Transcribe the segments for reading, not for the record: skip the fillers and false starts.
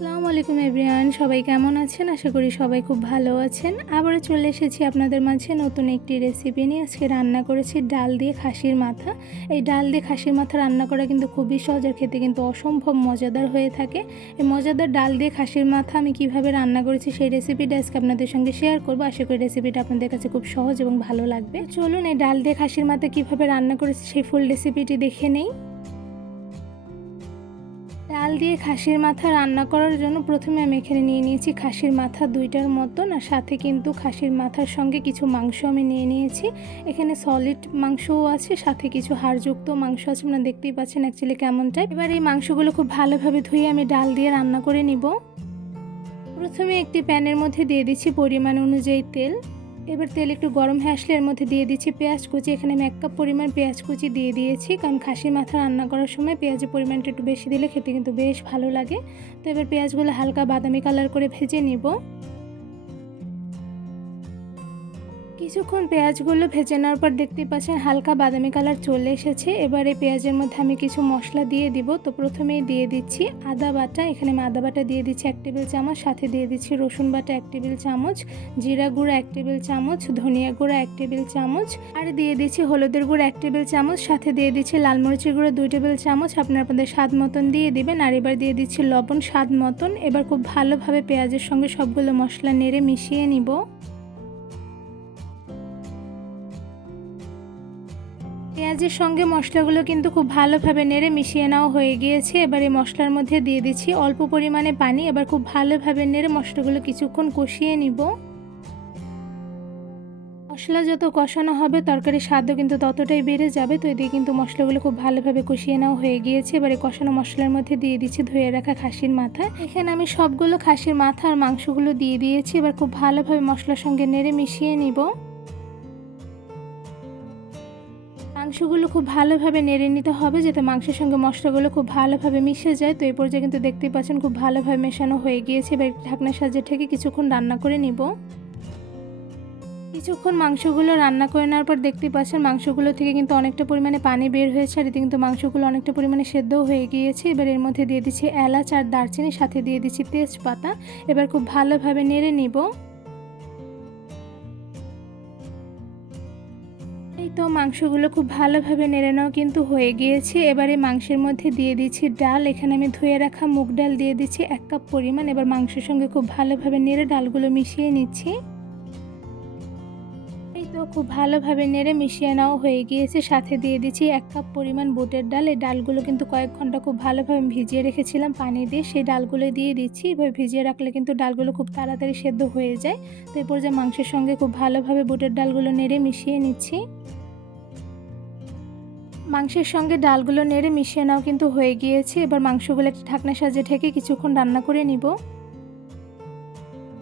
আসসালামু আলাইকুম এভরিওয়ান, সবাই কেমন আছেন? আশা করি সবাই খুব ভালো আছেন। আবারও চলে এসেছি আপনাদের মাঝে নতুন একটি রেসিপি নিয়ে। আজকে রান্না করেছি ডাল দিয়ে খাসির মাথা। এই ডাল দিয়ে খাসির মাথা রান্না করা কিন্তু খুবই সহজ, আর খেতে কিন্তু অসম্ভব মজাদার হয়ে থাকে। এই মজাদার ডাল দিয়ে খাসির মাথা আমি কিভাবে রান্না করেছি সেই রেসিপিটা আজকে আপনাদের সঙ্গে শেয়ার করব। আশা করি রেসিপিটা আপনাদের কাছে খুব সহজ এবং ভালো লাগবে। চলুন এই ডাল দিয়ে খাসির মাথা কিভাবে রান্না করেছি সেই ফুল রেসিপিটি দেখে নেই। ডাল দিয়ে খাসির মাথা রান্না করার জন্য প্রথমে আমি এখানে নিয়ে নিয়েছি খাসির মাথা 2টার মতন, আর সাথে কিন্তু খাসির মাথার সঙ্গে কিছু মাংস আমি নিয়ে নিয়েছি। এখানে সলিড মাংসও আছে, সাথে কিছু হাড়যুক্ত মাংস আছে। আপনারা দেখতেই পাচ্ছেন অ্যাকচুয়ালি কেমন টাইপ। এবার এই মাংসগুলো খুব ভালোভাবে ধুয়ে আমি ডাল দিয়ে রান্না করে নিব। প্রথমে একটি প্যানের মধ্যে দিয়ে দিচ্ছি পরিমাণ অনুযায়ী তেল। এবার তেল একটু গরম হয়ে আসলে এর মধ্যে দিয়ে দিচ্ছি পেঁয়াজ কুচি। এখানে আমি 1 কাপ পরিমাণ পেঁয়াজ কুচি দিয়ে দিয়েছি, কারণ খাসির মাথা রান্না করার সময় পেঁয়াজের পরিমাণটা একটু বেশি দিলে খেতে কিন্তু বেশ ভালো লাগে। তো এবার পেঁয়াজগুলো হালকা বাদামি কালার করে ভেজে নিব। কিছুক্ষণ পেঁয়াজগুলো ভেজে নেওয়ার পর দেখতেই পাচ্ছেন হালকা বাদামি কালার চলে এসেছে। এবার এই পেঁয়াজের মধ্যে আমি কিছু মশলা দিয়ে দিব। তো প্রথমেই দিয়ে দিচ্ছি আদা বাটা। এখানে আমি আদা বাটা দিয়ে দিচ্ছি 1 টেবিল চামচ, সাথে দিয়ে দিচ্ছি রসুন বাটা 1 টেবিল চামচ, জিরা গুঁড়া 1 টেবিল চামচ, ধনিয়া গুঁড়া 1 টেবিল চামচ, আর দিয়ে দিচ্ছি হলুদের গুঁড়া 1 টেবিল চামচ, সাথে দিয়ে দিচ্ছি লাল মরিচের গুঁড়া 2 টেবিল চামচ। আপনারা আপনাদের স্বাদ মতন দিয়ে দিবেন। আর এবার দিয়ে দিচ্ছি লবণ স্বাদ মতন। এবার খুব ভালোভাবে পেঁয়াজের সঙ্গে সবগুলো মশলা নেড়ে মিশিয়ে নিব। পেঁয়াজের সঙ্গে মশলাগুলো কিন্তু খুব ভালোভাবে নেড়ে মিশিয়ে নেওয়া হয়ে গিয়েছে। এবার এই মশলার মধ্যে দিয়ে দিচ্ছি অল্প পরিমাণে পানি। এবার খুব ভালোভাবে নেড়ে মশলাগুলো কিছুক্ষণ কষিয়ে নিব। মশলা যত কষানো হবে তরকারির স্বাদও কিন্তু ততটাই বেড়ে যাবে। তো এদিকে কিন্তু মশলাগুলো খুব ভালোভাবে কষিয়ে নেওয়া হয়ে গিয়েছে। এবারে কষানো মশলার মধ্যে দিয়ে দিচ্ছি ধুয়ে রাখা খাসির মাথা। এখানে আমি সবগুলো খাসির মাথা আর মাংসগুলো দিয়ে দিয়েছি। এবার খুব ভালোভাবে মশলার সঙ্গে নেড়ে মিশিয়ে নিব। মাংসগুলো খুব ভালোভাবে নেড়ে নিতে হবে, যাতে মাংসের সঙ্গে মশলাগুলো খুব ভালোভাবে মিশে যায়। তো এই পর্যায়ে কিন্তু দেখতেই পাচ্ছেন খুব ভালোভাবে মেশানো হয়ে গিয়েছে। এবার ঢাকনার সাহায্যে ঢেকে কিছুক্ষণ রান্না করে নিব। কিছুক্ষণ মাংসগুলো রান্না করে নেওয়ার পর দেখতেই পাচ্ছেন মাংসগুলো থেকে কিন্তু অনেকটা পরিমাণে পানি বের হয়েছে, আর এতে কিন্তু মাংসগুলো অনেকটা পরিমাণে সেদ্ধও হয়ে গিয়েছে। এবার এর মধ্যে দিয়ে দিচ্ছি এলাচ আর দারচিনি, সাথে দিয়ে দিচ্ছি তেজপাতা। এবার খুব ভালোভাবে নেড়ে নিব। এই তো মাংসগুলো খুব ভালোভাবে নেড়ে নেওয়া কিন্তু হয়ে গিয়েছে। এবারে মাংসের মধ্যে দিয়ে দিচ্ছি ডাল। এখানে আমি ধুয়ে রাখা মুগ ডাল দিয়ে দিচ্ছি 1 কাপ পরিমাণ। এবার মাংসের সঙ্গে খুব ভালোভাবে নেড়ে ডালগুলো মিশিয়ে নিচ্ছি। এই তো খুব ভালোভাবে নেড়ে মিশিয়ে নেওয়া হয়ে গিয়েছে। সাথে দিয়ে দিচ্ছি 1 কাপ পরিমাণ বুটের ডাল। এই ডালগুলো কিন্তু কয়েক ঘন্টা খুব ভালোভাবে ভিজিয়ে রেখেছিলাম পানি দিয়ে, সেই ডালগুলো দিয়ে দিচ্ছি। এবার ভিজিয়ে রাখলে কিন্তু ডালগুলো খুব তাড়াতাড়ি সেদ্ধ হয়ে যায়। তো এরপর যে মাংসের সঙ্গে খুব ভালোভাবে বুটের ডালগুলো নেড়ে মিশিয়ে নিচ্ছি। মাংসের সঙ্গে ডালগুলো নেড়ে মিশিয়ে নাও কিন্তু হয়ে গিয়েছে। এবার মাংসগুলো একটা ঢাকনার সাহায্যে ঢেকে কিছুক্ষণ রান্না করে নিব।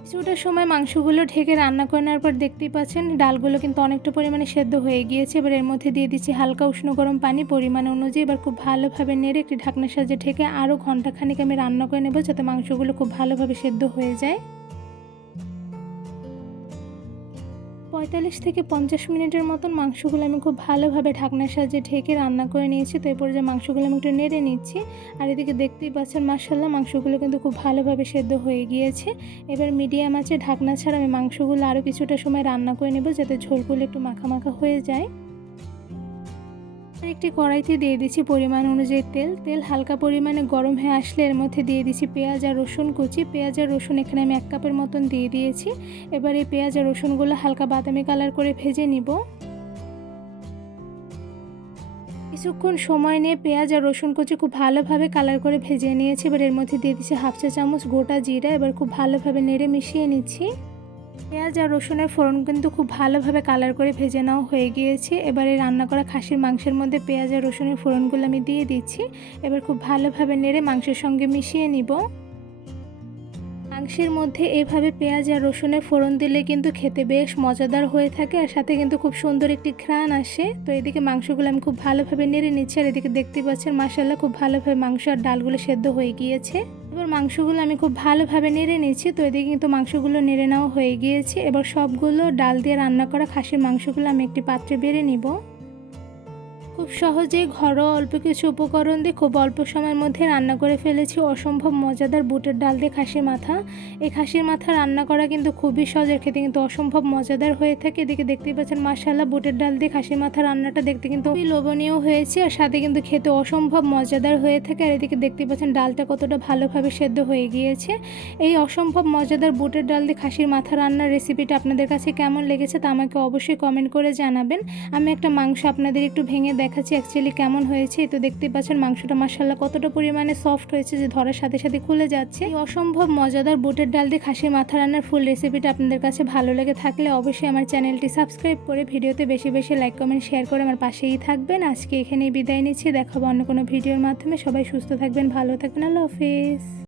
কিছুটা সময় মাংসগুলো ঢেকে রান্না করে নেওয়ার পর দেখতেই পাচ্ছেন ডালগুলো কিন্তু অনেকটা পরিমাণে সেদ্ধ হয়ে গিয়েছে। এবার এর মধ্যে দিয়ে দিচ্ছি হালকা উষ্ণ গরম পানি পরিমাণ অনুযায়ী। এবার খুব ভালোভাবে নেড়ে একটি ঢাকনার সাহায্যে ঢেকে আরও ঘন্টাখানিক আমি রান্না করে নেব, যাতে মাংসগুলো খুব ভালোভাবে সেদ্ধ হয়ে যায়। 45 থেকে 50 মিনিটের মতন মাংসগুলো আমি খুব ভালোভাবে ঢাকনার সাহায্যে ঢেকে রান্না করে নিয়েছি। তো এরপর যে মাংসগুলো আমি একটু নেড়ে নিচ্ছি। আর এদিকে দেখতেই পাচ্ছেন মাশাআল্লাহ মাংসগুলো কিন্তু খুব ভালোভাবে সেদ্ধ হয়ে গিয়েছে। এবার মিডিয়াম আঁচে ঢাকনা ছাড়া আমি মাংসগুলো আরও কিছুটা সময় রান্না করে নেব, যাতে ঝোলগুলো একটু মাখা মাখা হয়ে যায়। একটি কড়াইতে দিয়ে দিচ্ছি পরিমাণ অনুযায়ী তেল। তেল হালকা পরিমাণে গরম হয়ে আসলে এর মধ্যে দিয়ে দিচ্ছি পেঁয়াজ আর রসুন কুচি। পেঁয়াজ আর রসুন এখানে আমি 1 কাপের মতন দিয়ে দিয়েছি। এবার এই পেঁয়াজ আর রসুনগুলো হালকা বাদামি কালার করে ভেজে নিব। কিছুক্ষণ সময় নিয়ে পেঁয়াজ আর রসুন কুচি খুব ভালোভাবে কালার করে ভেজে নিয়েছি। এবার এর মধ্যে দিয়ে দিচ্ছি 1/2 চা চামচ গোটা জিরা। এবার খুব ভালোভাবে নেড়ে মিশিয়ে নিচ্ছি। পেঁয়াজ আর রসুনের ফোড়ন কিন্তু খুব ভালোভাবে কালার করে ভেজে নেওয়া হয়ে গিয়েছে। এবারে রান্না করা খাসির মাংসের মধ্যে পেঁয়াজ আর রসুনের ফোড়নগুলো আমি দিয়ে দিচ্ছি। এবার খুব ভালোভাবে নেড়ে মাংসের সঙ্গে মিশিয়ে নিব। মাংসের মধ্যে এভাবে পেঁয়াজ আর রসুনের ফোড়ন দিলে কিন্তু খেতে বেশ মজাদার হয়ে থাকে, আর সাথে কিন্তু খুব সুন্দর একটি ঘ্রাণ আসে। তো এদিকে মাংসগুলো আমি খুব ভালোভাবে নেড়ে নিচ্ছি। আর এদিকে দেখতে পাচ্ছেন মাশাআল্লাহ খুব ভালোভাবে মাংস আর ডালগুলো সেদ্ধ হয়ে গিয়েছে। এবার মাংসগুলো আমি খুব ভালোভাবে নেড়ে নিচ্ছি। তো এদিকে কিন্তু মাংসগুলো নেড়ে নেওয়া হয়ে গিয়েছে। এবার সবগুলো ডাল দিয়ে রান্না করা খাসির মাংসগুলো আমি একটি পাত্রে বেড়ে নিব। খুব খুব সহজেই ঘরোয়া অল্প কিছু উপকরণ দিয়ে খুব অল্প সময়ের মধ্যে রান্না করে ফেলেছি অসম্ভব মজাদার বুটের ডাল দিয়ে খাসির মাথা। এই খাসির মাথা রান্না করা কিন্তু খুবই সহজ, আর খেতে কিন্তু অসম্ভব মজাদার হয়ে থাকে। এদিকে দেখতেই পাচ্ছেন মাশাআল্লাহ বুটের ডাল দিয়ে খাসির মাথা রান্নাটা দেখতে কিন্তু খুবই লোভনীয় হয়েছে, আর সাথে কিন্তু খেতে অসম্ভব মজাদার হয়ে থাকে। আর এদিকে দেখতেই পাচ্ছেন ডালটা কতটা ভালোভাবে সেদ্ধ হয়ে গিয়েছে। এই অসম্ভব মজাদার বুটের ডাল দিয়ে খাসির মাথা রান্নার রেসিপিটা আপনাদের কাছে কেমন লেগেছে তা আমাকে অবশ্যই কমেন্ট করে জানাবেন। আমি একটা মাংস আপনাদের একটু ভেঙে দেখাচ্ছি অ্যাকচুয়ালি কেমন হয়েছে। তো দেখতেই পাচ্ছেন মাংসটা মাশাআল্লাহ কতটা পরিমাণে সফট হয়েছে যে ধরার সাথে সাথে খুলে যাচ্ছে। এই অসম্ভব মজাদার বুটের ডাল দিয়ে খাসির মাথা রান্নার ফুল রেসিপিটা আপনাদের কাছে ভালো লেগে থাকলে অবশ্যই আমার চ্যানেলটি সাবস্ক্রাইব করে ভিডিওতে বেশি বেশি লাইক কমেন্ট শেয়ার করে আমার পাশেই থাকবেন। আজকে এখানেই বিদায় নিচ্ছি, দেখাবো অন্য কোনো ভিডিওর মাধ্যমে। সবাই সুস্থ থাকবেন, ভালো থাকবেন, আল্লাহ হাফেজ।